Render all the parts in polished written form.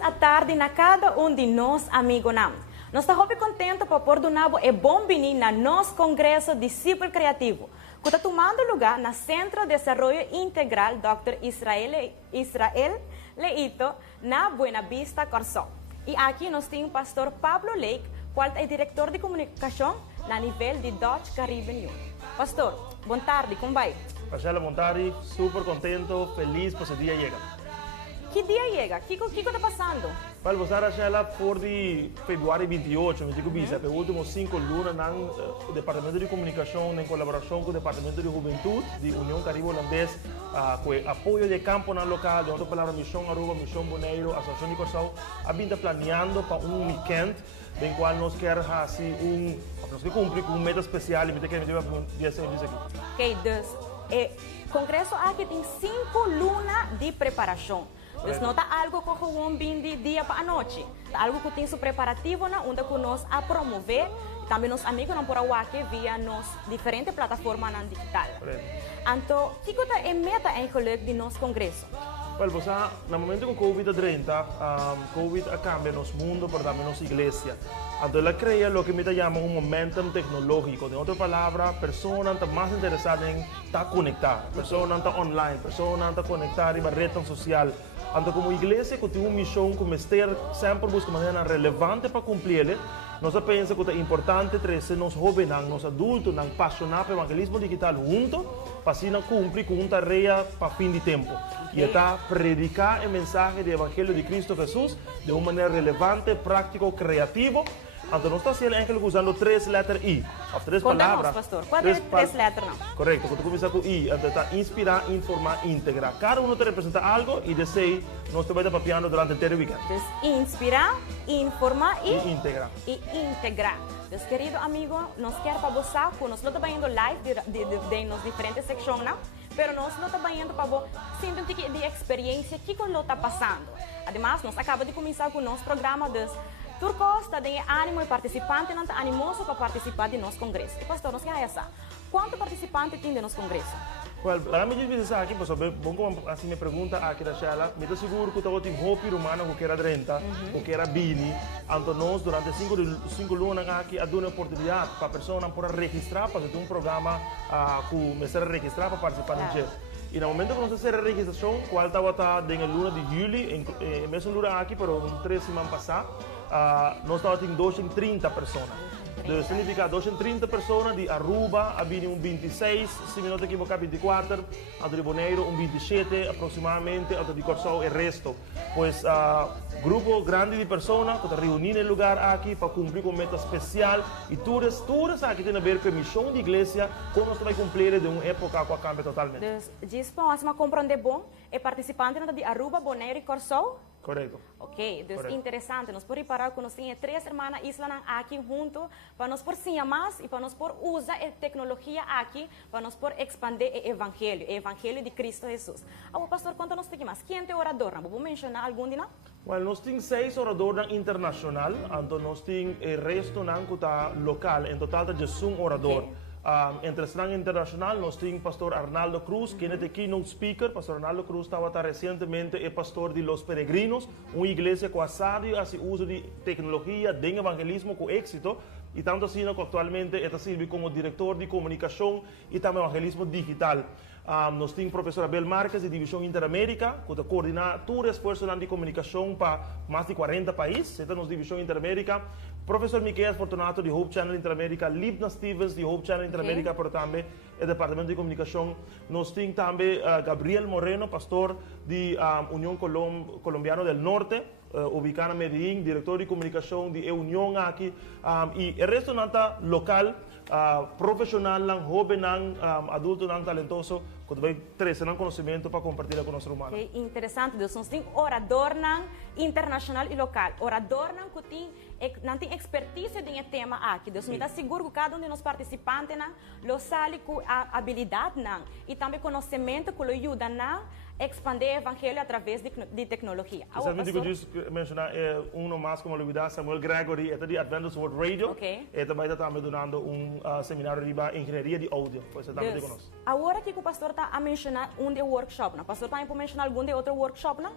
À tarde na cada de nós, amigo nam. Nós estamos contentes por pôr do nabo e bom vinir na nosso congresso Discípulo Criativo, que está tomando lugar na Centro de Desarrollo Integral Dr. Israel Leito, na Buena Vista, Corsó. E aqui nós temos o pastor Pablo Lake, qual é diretor de comunicação na nível de Dutch Caribbean Union. Pastor, boa tarde, como vai? Marcela, boa tarde, super contento, feliz por esse dia chega. Que dia chega? O que está passando? Para você, Marcela, por de fevereiro 28, me digo bisa, os últimos 5 lunas no Departamento de Comunicação, em colaboração com o Departamento de Juventude, de União Caribe Holandês, com apoio de campo na local, de outra palavra, Missão Aruba, Missão Bonaire, Associação de Corsão, a gente está planeando para weekend, em qual nós queremos assim, nós cumprir com meta especial, e me queremos dizer aqui. Ok, o Congresso aqui tem 5 lunas de preparação. Então, não está algo que vamos de dia para a noite. Está algo que tem seu preparativo, onde nós a promover. E também os amigos não podem aqui via nos diferentes plataformas digital. Então, o que é a meta eigenlijk de nosso congresso? Well, você, no momento que o COVID-30, COVID cambia nosso mundo, pero também nossa igreja. Então, ela cria o que me chama momentum tecnológico. De outra palavra, pessoas estão mais interessadas em estar conectadas, pessoas estão online, pessoas estão conectadas em rede social. Então, como igreja, que tem uma missão, como estar sempre buscando maneira relevante para cumprir, nós pensamos que é importante trazer os jovens, os adultos, apaixonados pelo evangelismo digital juntos, para assim cumprir com uma tarefa para fim de tempo. E está predicar a mensagem do Evangelho de Cristo Jesus de uma maneira relevante, prática, criativa. Então, nós estamos usando 3 letras I, ou 3 palavras. Pastor, qual é 3 letras? Correto, quando começa com I, então está inspirar, informar, integrar. Cada um te representa algo e deseja, nós estamos papiando durante o inteiro weekend. Inspirar, informar e integrar. Então, querido amigo, nós queremos para você, nós não estamos indo live de nos diferentes secções, pero nós não estamos indo para você sentir um tipo de experiência que está passando. Ademais, nós acabamos de começar com o nosso programa de Turcosta tem ânimo e participante não está animoso para participar do nosso congresso. E pastor, nós queremos saber quantos participantes tem no nosso congresso? Well, para mim dizer aqui, pessoal, bom como assim me pergunta aqui da Sheila, me estou seguro que eu tenho um hopi romano que era 30, que era Bini, então nós durante 5 lunas aqui a dar uma oportunidade para a pessoa poder registrar para ter um programa que começar a registrar para participar do dia. E no momento que nós fazemos a registração, qual estava na luna de julho, mesmo luna aqui, pero 3 semanas passadas, nós estávamos 230 pessoas. Então, significa 230 pessoas de Aruba, a 26, se não me equivoco, 24, a de Bonaire, 27 aproximadamente, a de Corsão e o resto. Pois, grupo grande de pessoas que estão reunidas no lugar aqui para cumprir com meta especial e todas aqui tem a ver com a missão da igreja, como nós vamos cumprir de uma época que cambia totalmente. Diz para nós compreender bom, é participante de Aruba, Bonaire e Corsão? Correto. Ok, então é interessante. Nós podemos parar com nós temos 3 irmãs islas aqui junto para nós por sim mais e para nós por usar a tecnologia aqui para nós por expandir o evangelho de Cristo Jesus. O pastor, conta nós aqui mais. Quem é orador? Vamos mencionar algum de nós? Well, nós temos 6 oradores internacional, então nós temos o resto local, em total de 1 orador. Okay. Entre estranho internacional, nós temos o pastor Arnaldo Cruz, que é o keynote speaker. Pastor Arnaldo Cruz estava recentemente o pastor de Los Peregrinos, uma igreja que sabe fazer uso de tecnologia, de evangelismo com êxito, e tanto assim que atualmente está servindo como diretor de comunicação e também evangelismo digital. Nós temos a professora Abel Marques, de Divisão Interamérica, que coordena todo o esforço de comunicação para mais de 40 países, está na Divisão Interamérica. Professor Miquel Fortunato, de Hope Channel Interamérica, Libna Stevens, de Hope Channel Interamérica, pero também o Departamento de Comunicação. Nós temos também Gabriel Moreno, pastor de União Colombiana del Norte, ubicado em Medellín, diretor de comunicação de União aqui, e o resto está local, profissional, jovem, adulto, talentoso, que vai trazer conhecimento para compartilhar com os humanos. Okay, interessante, nós temos orador internacional e local, orador que tem expertise em tema aqui. Deus me dá seguro que cada de nós participantes lo sabe com a habilidade e também conhecimento que lo ajuda a expandir o evangelho através de tecnologia. Exatamente, eu disse mencionar um mais como a Samuel Gregory, é de Adventist World Radio, e também está dando seminário de engenharia de áudio, pois é também conosco. Agora que o pastor está a mencionar de workshop, o pastor está a mencionar algum de outro workshop, não?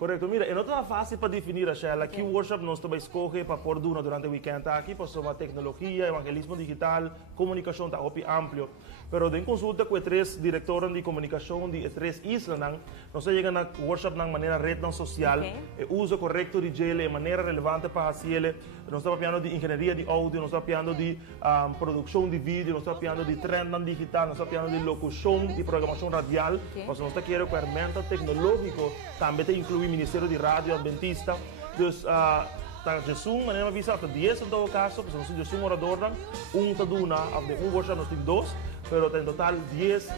Correto, mira, e non è facile per definire, cioè, la key workshop non sto per scoprire per porre durante il weekend aquí, per la tecnologia, evangelismo digital, comunicazione, ta più ampio. Pero in consulta con tre direttori di comunicazione di tre isle, non si llega a workshop in maniera rete sociale, e uso corretto di gele in maniera relevante per hacerle. Non sto parlando di ingegneria di audio, non sto parlando di produzione di video, non sto parlando di trend digital, non sto parlando di locuzione, di programmazione radial, ma non sto chiedendo requiremento tecnologico, también incluye il Ministero di Radio Adventista. Dus, Gesù, ma ne abbiamo visto 10 in todo caso, perché sono Gesù orador, un taduna, un workshop non stiamo 2, però in total 10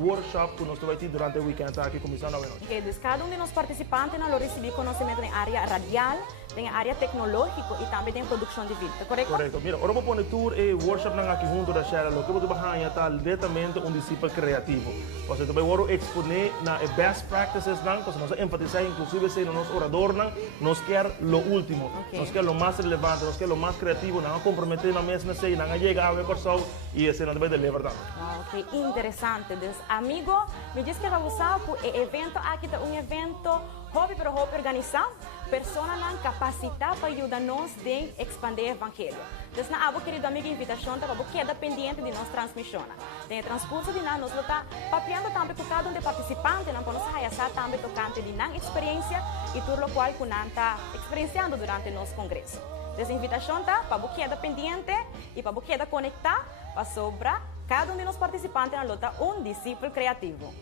workshop che noi stiamo durante il weekend aquí cominciando a venire. Okay, dus cada uno de los participantes lo recibe conocimiento en área radial, en área tecnológico y también en producción de video, ¿correcto? Correcto. Mira, ahora vamos a poner tour e workshop aquí junto a Shara, lo que vamos a hacer es diretamente un discípulo creativo. O sea, vamos a exponer las best practices, pues nos enfatizar inclusive si nos orador, nos queda lo último, nos queda lo más relevante, nos queda lo más creativo, nos comprometer na mesma se, nos llega a ver persona y ese nos debe de verdad. Wow, que interesante. Dus, amigo, me diz que vai usar o evento aqui, um evento hobby para hobby organizado, pessoas capacitar para ajudar-nos a expandir o evangelho. Então, na abo, querido amigo, invitação, para você queda pendente de nossa transmissão. Tem transcurso de nós está papiando também com cada um dos participantes, para nós realizar também tocante de nossa experiência e tudo o qual nós está experienciando durante o nosso congresso. Então, invitação tá para você queda pendente e para você queda conectar para sobre cada um dos participantes na luta discípulo criativo.